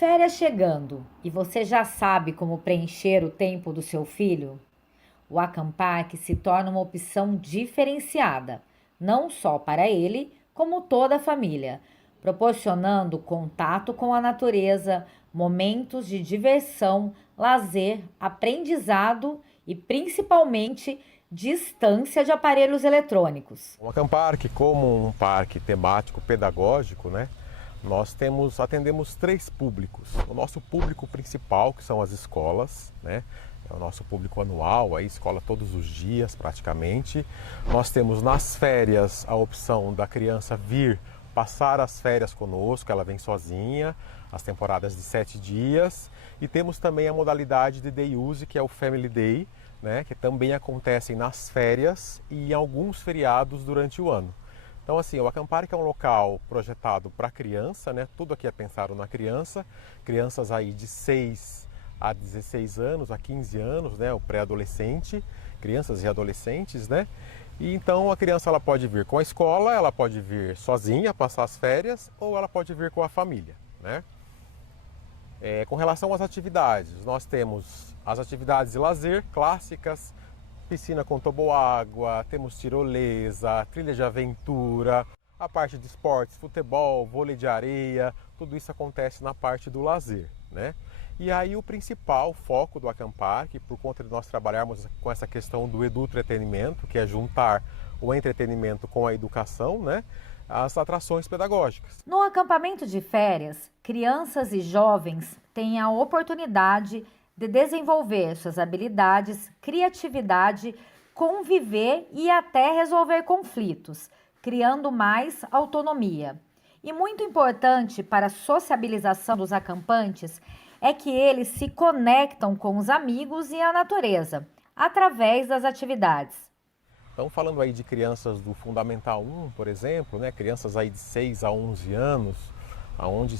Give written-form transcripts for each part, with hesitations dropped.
Férias chegando e você já sabe como preencher o tempo do seu filho? O Acampar se torna uma opção diferenciada, não só para ele, como toda a família, proporcionando contato com a natureza, momentos de diversão, lazer, aprendizado e principalmente distância de aparelhos eletrônicos. O Acampark, como um parque temático pedagógico, né? Atendemos três públicos. O nosso público principal, que são as escolas, né? É o nosso público anual, aí escola todos os dias praticamente. Nós temos nas férias a opção da criança vir passar as férias conosco, ela vem sozinha, as temporadas de 7 dias. E temos também a modalidade de Day Use, que é o Family Day, né? Que também acontecem nas férias e em alguns feriados durante o ano. Então, assim, o Acampark é um local projetado para criança, né? Tudo aqui é pensado na criança, crianças aí de 6 a 16 anos, a 15 anos, né? O pré-adolescente, crianças e adolescentes, né? E então a criança ela pode vir com a escola, ela pode vir sozinha passar as férias ou ela pode vir com a família, né? Com relação às atividades, nós temos as atividades de lazer clássicas, piscina com toboágua, temos tirolesa, trilha de aventura, a parte de esportes, futebol, vôlei de areia, tudo isso acontece na parte do lazer, né? E aí o principal foco do Acampark, por conta de nós trabalharmos com essa questão do edutretenimento, que é juntar o entretenimento com a educação, né? As atrações pedagógicas. No acampamento de férias, crianças e jovens têm a oportunidade de desenvolver suas habilidades, criatividade, conviver e até resolver conflitos, criando mais autonomia. E muito importante para a sociabilização dos acampantes é que eles se conectam com os amigos e a natureza, através das atividades. Então, falando aí de crianças do Fundamental 1, por exemplo, né, crianças aí de 6 a 11 anos, onde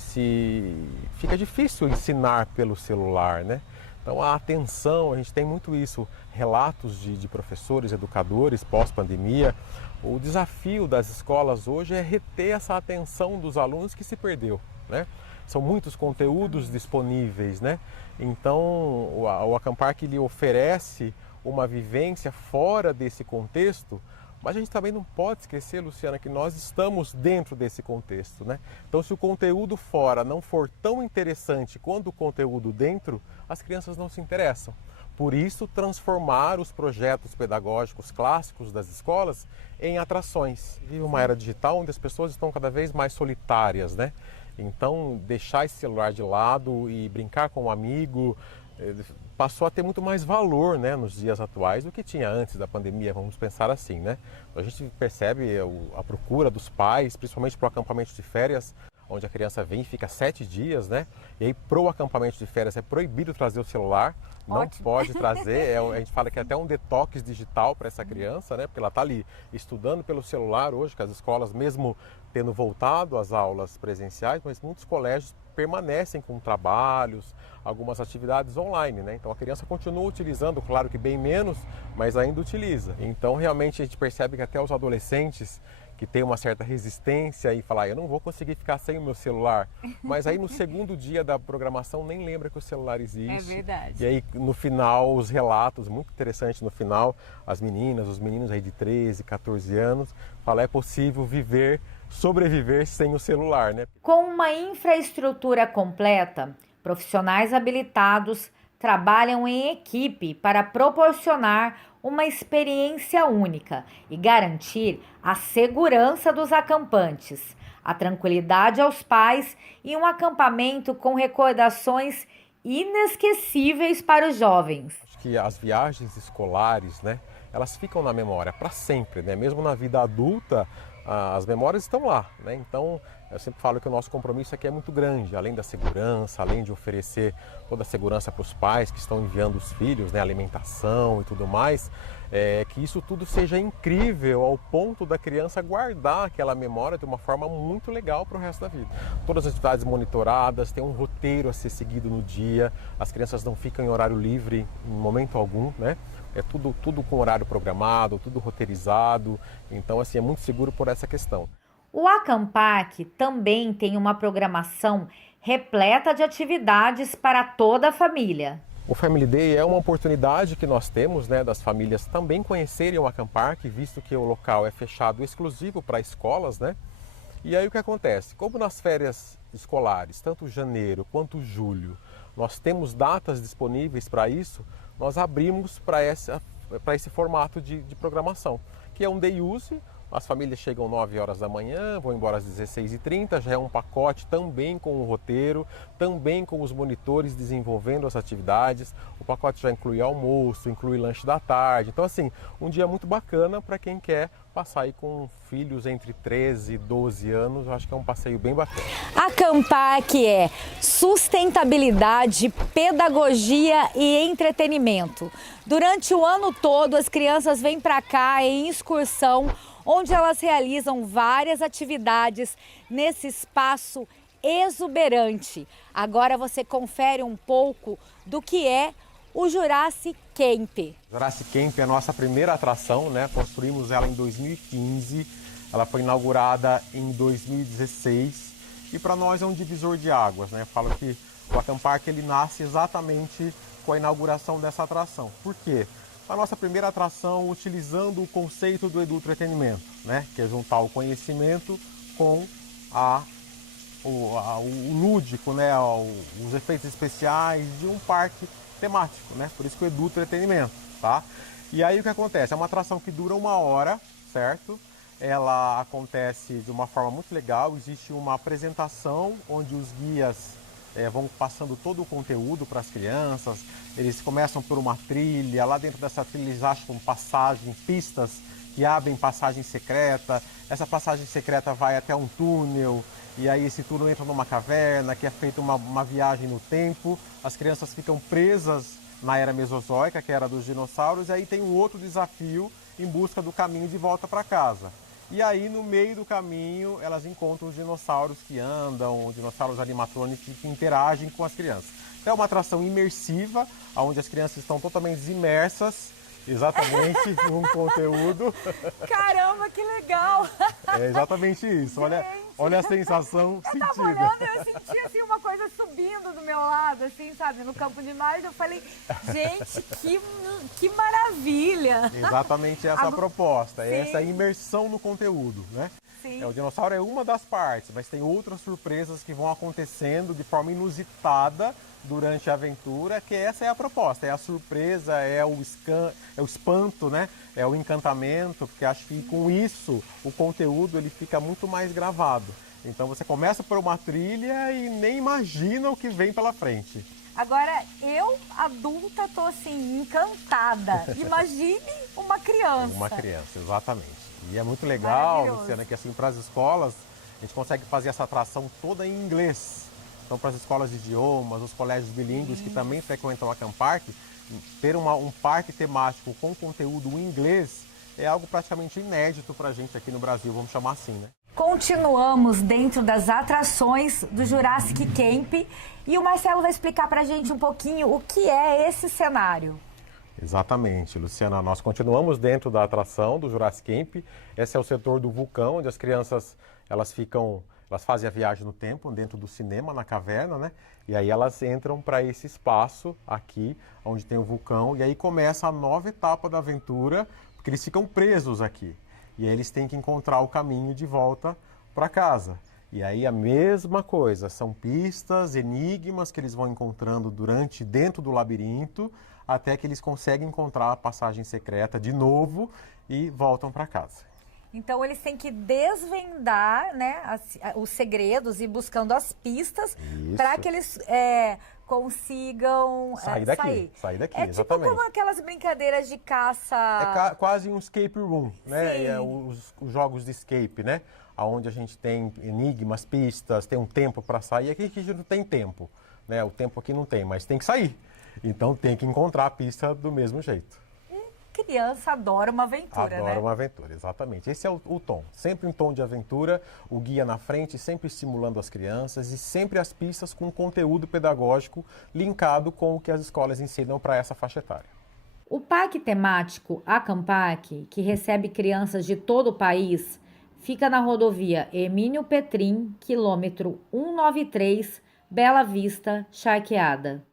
fica difícil ensinar pelo celular, né? Então, a atenção, a gente tem muito isso, relatos de professores, educadores pós-pandemia. O desafio das escolas hoje é reter essa atenção dos alunos que se perdeu, né? São muitos conteúdos disponíveis, né? Então, o Acampark ele oferece uma vivência fora desse contexto, mas a gente também não pode esquecer, Luciana, que nós estamos dentro desse contexto, né? Então, se o conteúdo fora não for tão interessante quanto o conteúdo dentro, as crianças não se interessam. Por isso, transformar os projetos pedagógicos clássicos das escolas em atrações. Vive uma era digital onde as pessoas estão cada vez mais solitárias, né? Então, deixar esse celular de lado e brincar com um amigo passou a ter muito mais valor, né, nos dias atuais do que tinha antes da pandemia, vamos pensar assim, né? A gente percebe a procura dos pais, principalmente para o acampamento de férias, onde a criança vem e fica 7 dias, né? E aí, para o acampamento de férias, é proibido trazer o celular, não pode trazer, a gente fala que é até um detox digital para essa criança, né? Porque ela está ali estudando pelo celular hoje, que as escolas, mesmo tendo voltado às aulas presenciais, mas muitos colégios permanecem com trabalhos, algumas atividades online, né? Então a criança continua utilizando, claro que bem menos, mas ainda utiliza. Então realmente a gente percebe que até os adolescentes que têm uma certa resistência e falar, eu não vou conseguir ficar sem o meu celular, mas aí no segundo dia da programação nem lembra que o celular existe. É verdade. E aí no final os relatos, muito interessante no final, as meninas, os meninos aí de 13, 14 anos, falam, é possível sobreviver sem o celular, né? Com uma infraestrutura completa, profissionais habilitados trabalham em equipe para proporcionar uma experiência única e garantir a segurança dos acampantes, a tranquilidade aos pais e um acampamento com recordações inesquecíveis para os jovens. Acho que as viagens escolares, né, elas ficam na memória para sempre, né? Mesmo na vida adulta, as memórias estão lá, né? Então, eu sempre falo que o nosso compromisso aqui é muito grande, além da segurança, além de oferecer toda a segurança para os pais que estão enviando os filhos, né, alimentação e tudo mais, que isso tudo seja incrível ao ponto da criança guardar aquela memória de uma forma muito legal para o resto da vida. Todas as atividades monitoradas, tem um roteiro a ser seguido no dia, as crianças não ficam em horário livre em momento algum, né? É tudo com horário programado, tudo roteirizado, então assim, é muito seguro por essa questão. O Acampar também tem uma programação repleta de atividades para toda a família. O Family Day é uma oportunidade que nós temos, né, das famílias também conhecerem o Acamppark, visto que o local é fechado exclusivo para escolas, né? E aí o que acontece? Como nas férias escolares, tanto janeiro quanto julho, nós temos datas disponíveis para isso, nós abrimos para esse formato de programação, que é um day use. As famílias chegam 9 horas da manhã, vão embora às 16h30, já é um pacote também com o roteiro, também com os monitores desenvolvendo as atividades. O pacote já inclui almoço, inclui lanche da tarde. Então, assim, um dia muito bacana para quem quer passar aí com filhos entre 13 e 12 anos. Eu acho que é um passeio bem bacana. Acamppark é sustentabilidade, pedagogia e entretenimento. Durante o ano todo, as crianças vêm para cá em excursão, onde elas realizam várias atividades nesse espaço exuberante. Agora você confere um pouco do que é o Jurassic Camp. Jurassic Camp é a nossa primeira atração, né? Construímos ela em 2015, ela foi inaugurada em 2016 e para nós é um divisor de águas, né? Falo que o Acamppark ele nasce exatamente com a inauguração dessa atração. Por quê? A nossa primeira atração utilizando o conceito do edutretenimento, né? Que é juntar o conhecimento com o lúdico, né? Os efeitos especiais de um parque temático, né? Por isso que o edutretenimento, tá? E aí o que acontece? É uma atração que dura 1 hora, certo? Ela acontece de uma forma muito legal, existe uma apresentação onde os guias vão passando todo o conteúdo para as crianças. Eles começam por uma trilha, lá dentro dessa trilha eles acham pistas que abrem passagem secreta. Essa passagem secreta vai até um túnel, e aí esse túnel entra numa caverna, que é feita uma viagem no tempo. As crianças ficam presas na era mesozoica, que era dos dinossauros, e aí tem um outro desafio em busca do caminho de volta para casa. E aí, no meio do caminho, elas encontram os dinossauros que andam, dinossauros animatrônicos que interagem com as crianças. Então, é uma atração imersiva, onde as crianças estão totalmente imersas, exatamente, num conteúdo. Caramba, que legal! É exatamente isso. Olha a sensação sentida. Eu tava olhando, eu senti assim uma coisa subindo do meu lado, assim, sabe, no campo de Marte. Eu falei, gente, que maravilha! Exatamente essa a proposta, essa imersão no conteúdo, né? Sim. O dinossauro é uma das partes, mas tem outras surpresas que vão acontecendo de forma inusitada durante a aventura, que essa é a proposta, é a surpresa, é o espanto, né? É o encantamento, porque acho que com isso o conteúdo ele fica muito mais gravado. Então você começa por uma trilha e nem imagina o que vem pela frente. Agora, eu, adulta, tô assim, encantada. Imagine uma criança. Uma criança, exatamente. E é muito legal, Luciana, que assim, para as escolas, a gente consegue fazer essa atração toda em inglês. Então, para as escolas de idiomas, os colégios bilíngues que também frequentam o Acamppark, ter um parque temático com conteúdo em inglês é algo praticamente inédito para a gente aqui no Brasil, vamos chamar assim, né? Continuamos dentro das atrações do Jurassic Camp e o Marcelo vai explicar para a gente um pouquinho o que é esse cenário. Exatamente, Luciana. Nós continuamos dentro da atração do Jurassic Camp. Esse é o setor do vulcão, onde as crianças elas fazem a viagem no tempo, dentro do cinema, na caverna, né? E aí elas entram para esse espaço aqui, onde tem o vulcão, e aí começa a nova etapa da aventura, porque eles ficam presos aqui. E aí eles têm que encontrar o caminho de volta para casa. E aí a mesma coisa, são pistas, enigmas que eles vão encontrando dentro do labirinto, até que eles conseguem encontrar a passagem secreta de novo e voltam para casa. Então eles têm que desvendar, né, os segredos e buscando as pistas para que eles consigam sair daqui. É exatamente. tipo como aquelas brincadeiras de caça. É quase um escape room, né? Os jogos de escape, né? Onde a gente tem enigmas, pistas, tem um tempo para sair. Aqui a gente não tem tempo, né? O tempo aqui não tem, mas tem que sair. Então tem que encontrar a pista do mesmo jeito. Criança adora uma aventura, né? Adora uma aventura, exatamente. Esse é o tom. Sempre um tom de aventura, o guia na frente, sempre estimulando as crianças e sempre as pistas com conteúdo pedagógico linkado com o que as escolas ensinam para essa faixa etária. O parque temático Acamppark, que recebe crianças de todo o país, fica na rodovia Emílio Petrin, quilômetro 193, Bela Vista, Charqueada.